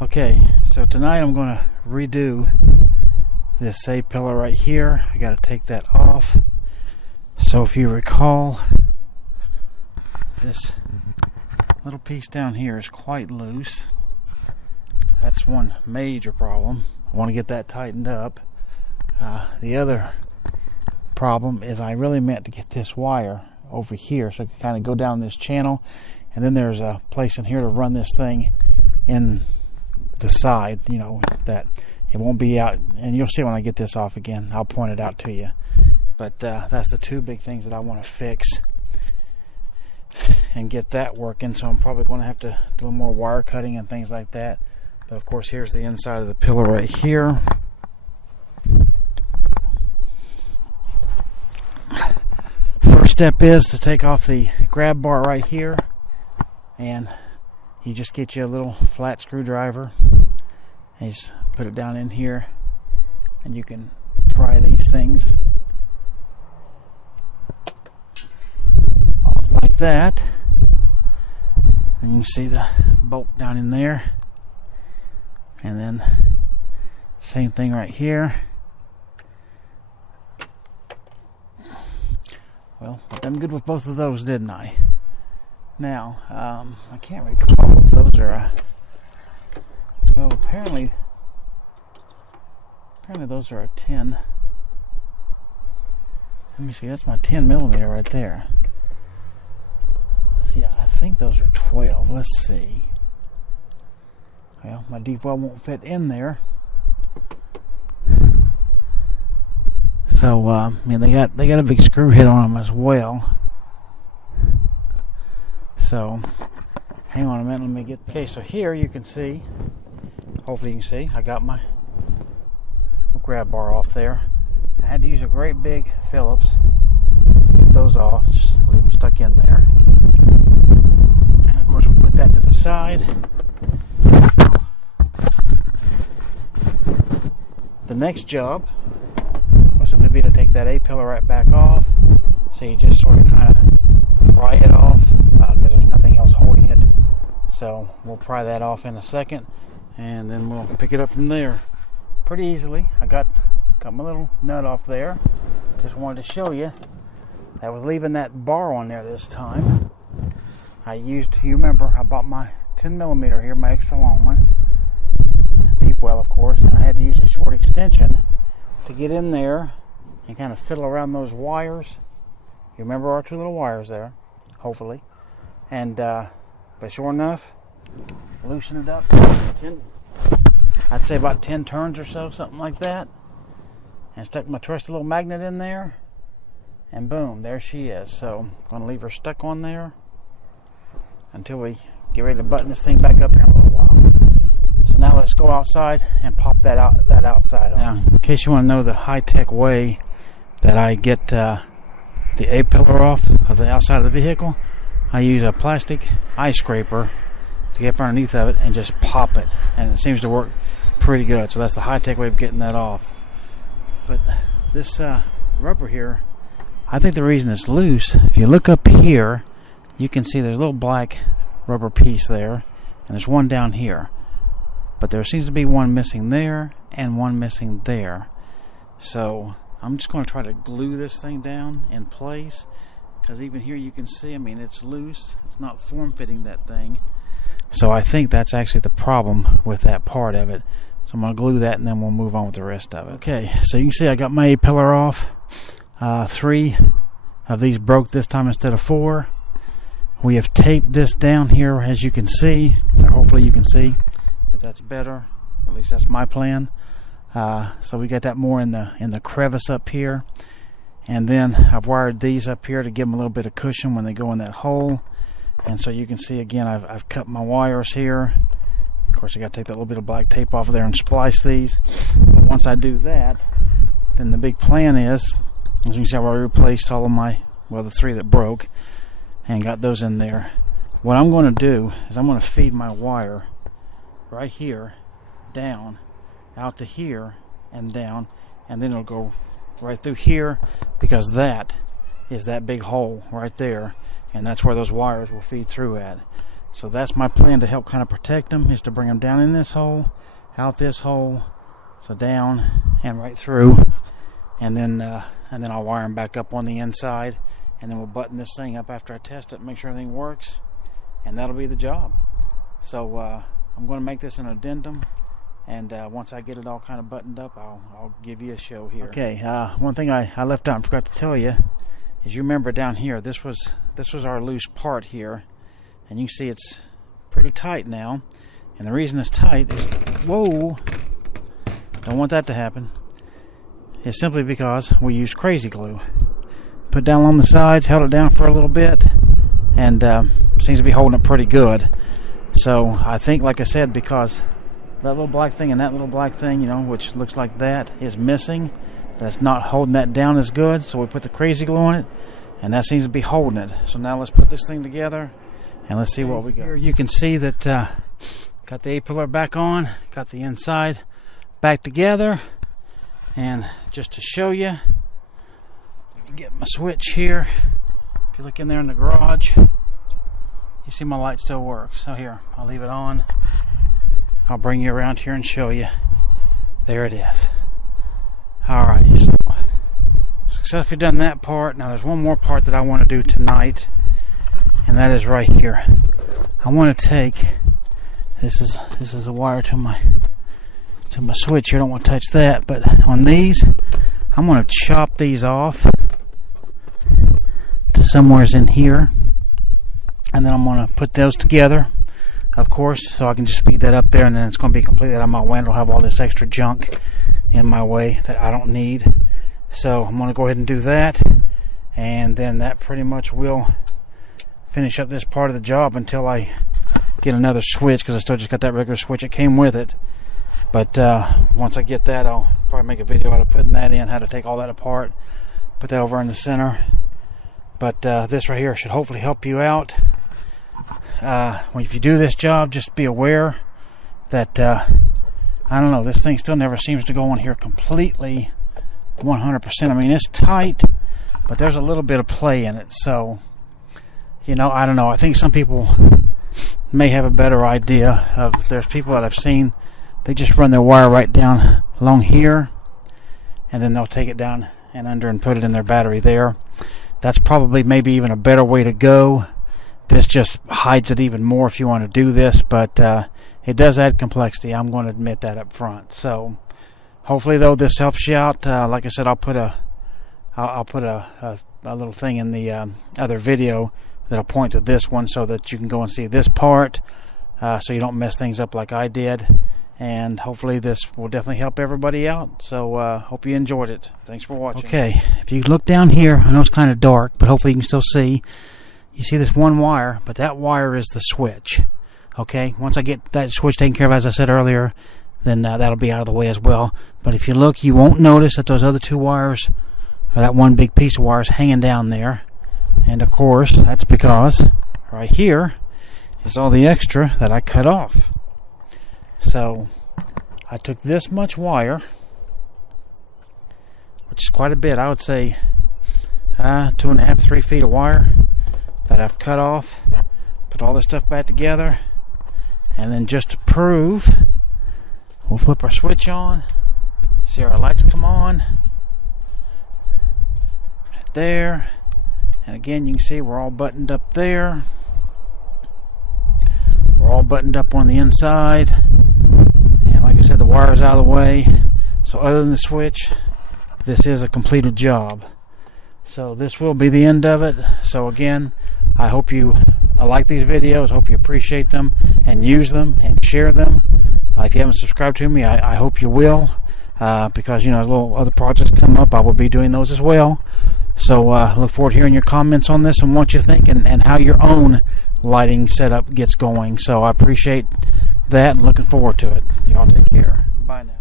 Okay, so tonight I'm going to redo this A-pillar right here. I got to take that off. So if you recall, this little piece down here is quite loose. That's one major problem. I want to get that tightened up. The other problem is I really meant to get this wire over here so it can kind of go down this channel, and then there's a place in here to run this thing in the side, you know, that it won't be out, and you'll see when I get this off again. I'll point it out to you. But that's the two big things that I want to fix and get that working. So I'm probably going to have to do a little more wire cutting and things like that. But of course, here's the inside of the pillar right here. First step is to take off the grab bar right here, and you just get you a little flat screwdriver and just put it down in here, and you can pry these things off like that. And you can see the bolt down in there, and then same thing right here. Well, I done good with both of those, didn't I? Now, I can't recall if those are 12. Apparently those are a 10. Let me see, that's my 10 millimeter right there. See, I think those are 12. Let's see. Well, my deep well won't fit in there. So, they got a big screw head on them as well. So, hang on a minute, let me get... Okay, so here you can see, hopefully you can see, I got my grab bar off there. I had to use a great big Phillips to get those off, just leave them stuck in there. And of course we'll put that to the side. The next job will simply be to take that A-pillar right back off. So you just sort of kind of pry it off, because there's nothing else holding it. So we'll pry that off in a second, and then we'll pick it up from there pretty easily. I got my little nut off there. Just wanted to show you. I was leaving that bar on there this time. You remember, I bought my 10 millimeter here, my extra long one, deep well of course, and I had to use a short extension to get in there and kind of fiddle around those wires. You remember our two little wires there, hopefully. And but sure enough, loosen it up. I'd say about 10 turns or so, something like that. And stuck my trusty little magnet in there, and boom, there she is. So I'm going to leave her stuck on there until we get ready to button this thing back up here in a little while. So now let's go outside and pop that outside on. Now, in case you want to know the high-tech way that I get the A-pillar off of the outside of the vehicle, I use a plastic eye scraper to get up underneath of it and just pop it, and it seems to work pretty good. So that's the high-tech way of getting that off. But this rubber here, I think the reason it's loose, if you look up here, you can see there's a little black rubber piece there, and there's one down here. But there seems to be one missing there and one missing there. So I'm just going to try to glue this thing down in place, because even here you can see, it's loose. It's not form-fitting that thing. So I think that's actually the problem with that part of it. So I'm going to glue that, and then we'll move on with the rest of it. Okay, so you can see I got my A-pillar off. 3 of these broke this time instead of 4. We have taped this down here, as you can see, or hopefully you can see that that's better. At least that's my plan. So we got that more in the crevice up here. And then I've wired these up here to give them a little bit of cushion when they go in that hole. And so you can see again, I've cut my wires here. Of course, I got to take that little bit of black tape off of there and splice these. But once I do that, then the big plan is, as you can see, I've already replaced all of the 3 that broke and got those in there. What I'm going to do is I'm going to feed my wire right here down out to here and down, and then it'll go right through here, because that is that big hole right there, and that's where those wires will feed through at. So that's my plan to help kind of protect them, is to bring them down in this hole, out this hole, so down and right through, and then I'll wire them back up on the inside, and then we'll button this thing up after I test it, make sure everything works, and that'll be the job. So I'm going to make this an addendum, and once I get it all kind of buttoned up, I'll give you a show here. Okay, one thing I left out and forgot to tell you is, you remember down here, this was our loose part here, and you can see it's pretty tight now. And the reason it's tight is, whoa, don't want that to happen, is simply because we used crazy glue. Put down on the sides, held it down for a little bit, and seems to be holding it pretty good. So I think, like I said, because that little black thing and that little black thing, which looks like that, is missing, that's not holding that down as good. So we put the crazy glue on it, and that seems to be holding it. So now let's put this thing together, and let's see what we got. Here you can see that got the A-pillar back on, got the inside back together, and just to show you, get my switch here. If you look in there in the garage, you see my light still works. So here, I'll leave it on. I'll bring you around here and show you. There it is. Alright, so successfully done that part. Now there's one more part that I want to do tonight, and that is right here. I want to take, this is a wire to my switch here. I don't want to touch that, but on these, I'm going to chop these off to somewhere's in here, and then I'm going to put those together, of course, so I can just feed that up there, and then it's going to be completely out of my way. I don't have all this extra junk in my way that I don't need. So I'm going to go ahead and do that, and then that pretty much will finish up this part of the job until I get another switch, because I still just got that regular switch that came with it. But once I get that, I'll probably make a video out of putting that in, how to take all that apart, put that over in the center. But this right here should hopefully help you out. If you do this job, just be aware that I don't know, this thing still never seems to go on here completely 100%. I mean, it's tight, but there's a little bit of play in it. So, I don't know. I think some people may have a better idea of, there's people that I've seen, they just run their wire right down along here, and then they'll take it down and under and put it in their battery there. That's probably maybe even a better way to go. This just hides it even more if you want to do this, but it does add complexity. I'm going to admit that up front. So hopefully, though, this helps you out. Like I said, I'll put a little thing in the other video that'll point to this one, so that you can go and see this part, so you don't mess things up like I did. And hopefully this will definitely help everybody out. So hope you enjoyed it. Thanks for watching. Okay, if you look down here, I know it's kind of dark, but hopefully you can still see. You see this one wire, but that wire is the switch. Okay, once I get that switch taken care of, as I said earlier, then that'll be out of the way as well. But if you look, you won't notice that those other two wires, or that one big piece of wire, is hanging down there. And of course, that's because right here is all the extra that I cut off. So I took this much wire, which is quite a bit. I would say 2.5, 3 feet of wire that I've cut off, put all this stuff back together, and then just to prove, we'll flip our switch on. See our lights come on right there, and again you can see we're all buttoned up there. We're all buttoned up on the inside, and like I said, the wire is out of the way. So other than the switch, this is a completed job. So this will be the end of it. So again, I hope you like these videos, hope you appreciate them and use them and share them. If you haven't subscribed to me, I hope you will, because as little other projects come up, I will be doing those as well. So look forward to hearing your comments on this and what you think, and how your own lighting setup gets going. So I appreciate that and looking forward to it. Y'all take care. Bye now.